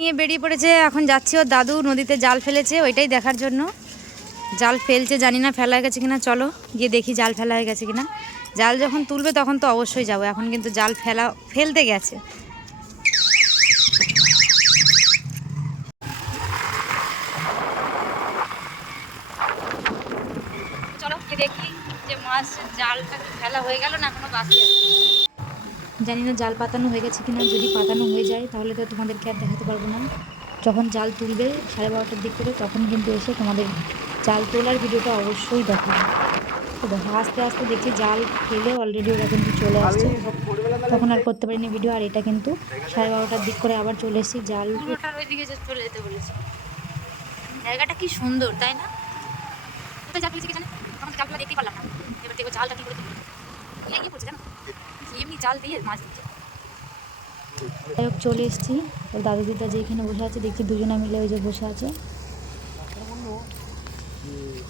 নিয়ে বেরিয়ে পড়েছে। এখন যাচ্ছি ওর দাদু নদীতে জাল ফেলেছে, ওইটাই দেখার জন্য। জাল ফেলছে, জানি না ফেলা হয়ে গেছে কিনা। চলো গিয়ে দেখি জাল ফেলা হয়ে গেছে কিনা। জাল যখন তুলবে তখন তো অবশ্যই যাবো। এখন কিন্তু জাল ফেলতে গেছে। চলো গিয়ে দেখি যে মাছ জালটা কি ফেলা হয়ে গেল না এখনো বাকি আছে। জানি না জাল পাতানো হয়ে গেছে কিনা। যদি পাতানো হয়ে যায় তাহলে তো তোমাদেরকে আর দেখাতে পারবো না। যখন জাল তুলবে 12:30টার দিক করে, তখন কিন্তু এসে তোমাদের জাল তোলার ভিডিওটা অবশ্যই দেখাবো। তো দেখো আস্তে আস্তে দেখছি জাল ফেলে অলরেডি ওরা কিন্তু চলে আসছে। তখন আর করতে পারিনি ভিডিও। আর এটা কিন্তু 12:30টার দিক করে আবার চলে এসেছি। জাল ওইদিকে চলে যেতে বলেছি। জায়গাটা কি সুন্দর তাই না? কোথায় জাল ফেলেছি কি জানে, তখন জালগুলো দেখতেই পারলাম না। এবার দেখো জালটা কি করে তুলবে, গিয়ে পড়ছে জানো, এমনি জাল দিয়ে মাছ দিচ্ছে। যাই হোক চলে এসেছি। ওর দাদু দিদা যেখানে বসে আছে দেখছি দুজনে মিলে ওই যে বসে আছে।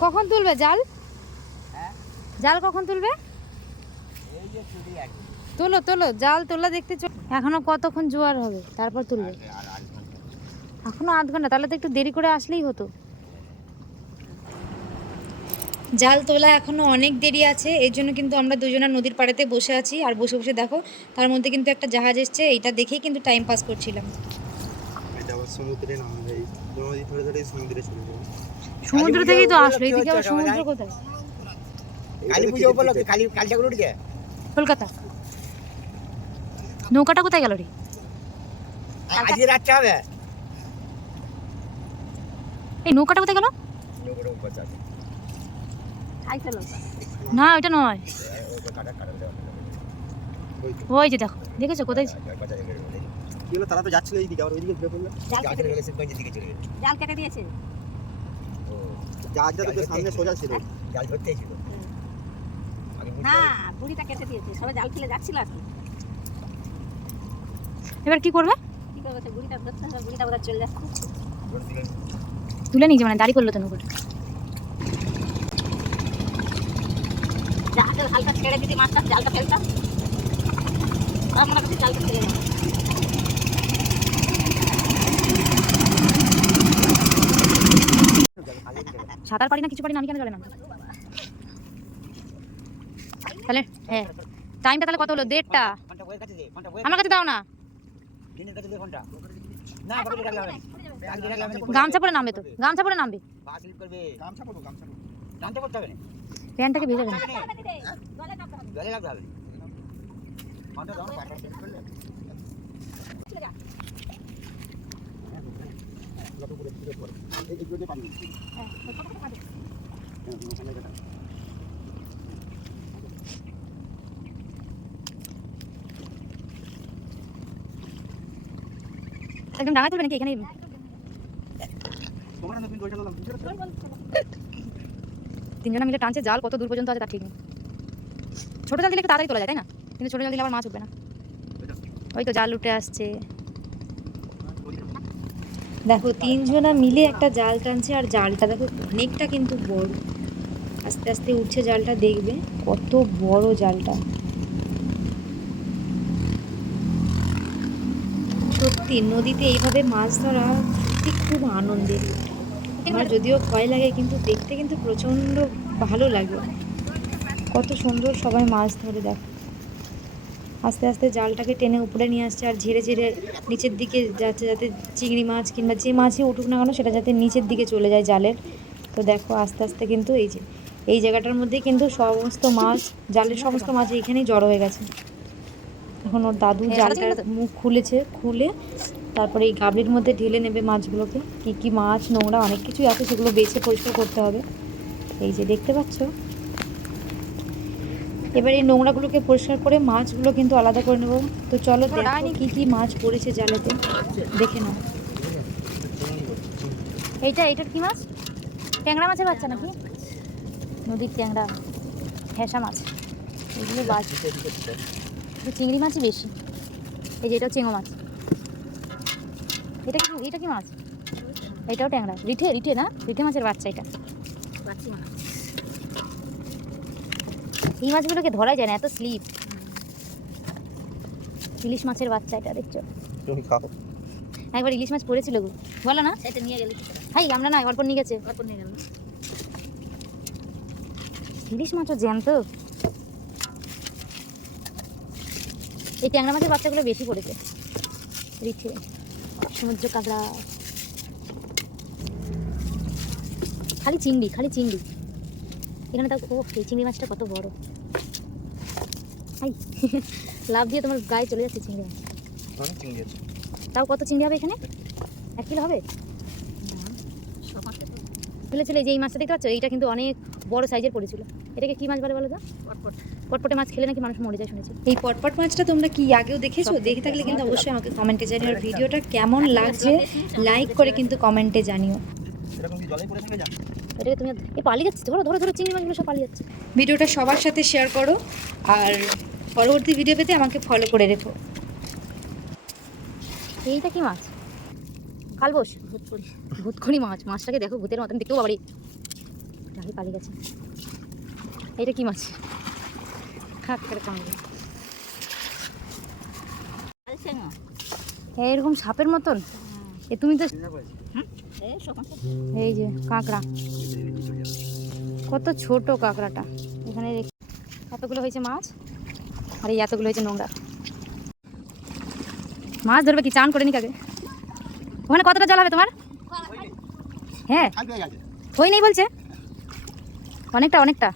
কখন তুলবে জাল? জাল কখন তুলবে? তোলো তোলো, জাল তোলা দেখতে এখনো কতক্ষণ জোয়ার হবে তারপর তুলবে? এখনো 8 ঘন্টা, তাহলে তো একটু দেরি করে আসলেই হতো। জাল তোলা এখনো অনেক দেরি আছে, এর জন্য কিন্তু আমরা দুজনা নদীর পাড়েতে বসে আছি। আর বসে বসে দেখো তার মধ্যে কিন্তু একটা জাহাজ এসছে, এইটা দেখেই কিন্তু টাইম পাস করছিলাম। সমুদ্র থেকেই তো আসলো, এইদিকে আবার সমুদ্র কোথায়? কলকাতা। নৌকাটা কোথায় গেল রে? এই নৌকাটা কোথায় গেল? না ওইটা নয়, ওই যে দেখো, দেখেছো কোথায়? তারা তো যাচ্ছিল এইদিকে, আবার ওইদিকে ঘুরে পড়লো। জাল কেটে দিয়েছে। জালটা তো সামনে সোজা ছিল, জাল ধরতেই ছিল। হ্যাঁ বুড়িটা কেটে দিয়েছে, সবাই জাল ফেলে যাচ্ছিল আর কি। এবার কি করবে? কি করবে? বুড়িটা ধরছে, বুড়িটা ওরা চলে যাচ্ছে। তুলে নিয়েছে মানে দাঁড়ি করলো তো নৌকোটা। জালটা হালকা ছেড়ে দিতে মাছটা, জালটা ফেলতাম। আর মনে করছি জালটা ছেড়ে যাবে। সাঁতার পারি না, কিছু পারি না, আমি কেন জলে নামবো? তাহলে হ্যাঁ টাইমটা তাহলে কত হলো? 1:30টা। আমার কাছে দাও না। গামছা পরে নামবে তো, গামছা পরে নামবে। প্যান্টটাকে ভেজে দেন। একদম ডাঙায় তুলবে নাকি এখানে? তিনজনা মিলে টানছে, জাল কত দূর পর্যন্ত আছে তার ঠিক নেই। ছোট জাল দিলে একটু তাড়াতাড়ি তোলা যায় তাই না? কিন্তু ছোট জাল দিলে আবার মাছ উঠবে না। ওই তো জাল উঠে আসছে। দেখো তিনজনা মিলে একটা জাল টানছে, আর জালটা দেখো অনেকটা কিন্তু বড়। আস্তে আস্তে উঠছে জালটা, দেখবে কত বড় জালটা। সত্যি নদীতে এইভাবে মাছ ধরা সত্যি খুব আনন্দের। আমার যদিও ভয় লাগে, কিন্তু দেখতে কিন্তু প্রচণ্ড ভালো লাগে। কত সুন্দর সবাই মাছ ধরে দেখো। আস্তে আস্তে জালটাকে টেনে উপরে নিয়ে আসছে, আর ঝেড়ে ঝেড়ে নিচের দিকে যাচ্ছে, যাতে চিংড়ি মাছ কিংবা যে মাছই উঠুক না কেন সেটা যাতে নিচের দিকে চলে যায় জালের। তো দেখো আস্তে আস্তে কিন্তু এই জায়গাটার মধ্যেই কিন্তু সমস্ত মাছ, জালের সমস্ত মাছ এইখানেই জড়ো হয়ে গেছে। এখন ওর দাদু জালটার মুখ খুলে তারপরে এই গাবলির মধ্যে ঢেলে নেবে মাছগুলোকে। কী কী মাছ নোংরা অনেক কিছুই আছে, সেগুলো বেছে পরিষ্কার করতে হবে। এই যে দেখতে পাচ্ছ, এবার এই নোংরাগুলোকে পরিষ্কার করে মাছগুলো কিন্তু আলাদা করে নেব। তো চলো দেখো কী কী মাছ পড়েছে জালেতে, দেখে নাও। এইটার কি মাছ? ট্যাংরা মাছের বাচ্চা নাকি? নদীর ট্যাংরা, ফ্যাসা মাছ এগুলো বাজ। চিংড়ি মাছই বেশি। এই যে এটাও চেঙো মাছ। এটা কি মাছ? এটাও ট্যাংরা, রিঠে না, রিঠে মাছের বাচ্চা এটা। এই মাছগুলোকে ধরা যায় না, এত স্লিপ। ইলিশ মাছের বাচ্চা এটা, দেখছো? একবার ইলিশ মাছ পড়েছিল গো, বলো না? সেটা নিয়ে গেলে হাই আমরা না অল্প নিয়ে গেছে। অল্প নিয়ে গেল। ইলিশ মাছও জ্যান্ত। এই ট্যাংরা মাছের বাচ্চাগুলো বেশি পড়েছে রিঠে। সমুদ্র কাঁকড়া, খালি চিংড়ি খালি চিংড়ি। এখানে তাও ও এই চিংড়ি মাছটা কত বড়। হাই লাভ দিয়ে তোমার গায়ে চলে যাচ্ছে চিংড়ি মাছ। অনেক চিংড়ি আছে। তাও কত চিংড়ি হবে এখানে? 1 কিলো হবে? চলে চলে যে এই মাছটা দেখতে পাচ্ছ, এইটা কিন্তু অনেক বড় সাইজের পড়েছিল। এটাকে কি মাছ বলে বলো তো? পটপট। পটপটে মাছ খেলে নাকি মানুষ মরে যায় শুনেছি। এই পটপট মাছটা তোমরা কি আগেও দেখেছো? দেখে থাকলে কিন্তু অবশ্যই আমাকে কমেন্টে জানিও। আর ভিডিওটা কেমন লাগছে লাইক করে কিন্তু কমেন্টে জানিও। এরকম কি জলে পড়ে থাকে যা? এটাকে তুমি এই পালিয়ে যাচ্ছে, ধরো ধরো ধরো, চিংড়ি মাছগুলো সব পালিয়ে যাচ্ছে। ভিডিওটা সবার সাথে শেয়ার করো আর পরবর্তী ভিডিও পেতে আমাকে ফলো করে রেখো। এইটা কি মাছ? কালবোস, ভূতখড়ি মাছ। মাছটাকে দেখো ভূতের মতন দেখতেও, বাবারি রাহি পালিয়ে গেছে। এইটা কি মাছ? খাক করে কামড়ে এরকম সাপের মতন। এ তুমি তো এই যে কাঁকড়া, কত ছোট কাঁকড়াটা এখানে রেখে। এতগুলো হয়েছে মাছ আর এই এতগুলো হয়েছে নোংরা মাছ। ধরবে কি? চান করে নি কাকে? ওখানে কতটা জল হবে তোমার? হ্যাঁ থাকবে আছে। ওই নেই বলছে, অনেকটা অনেকটা।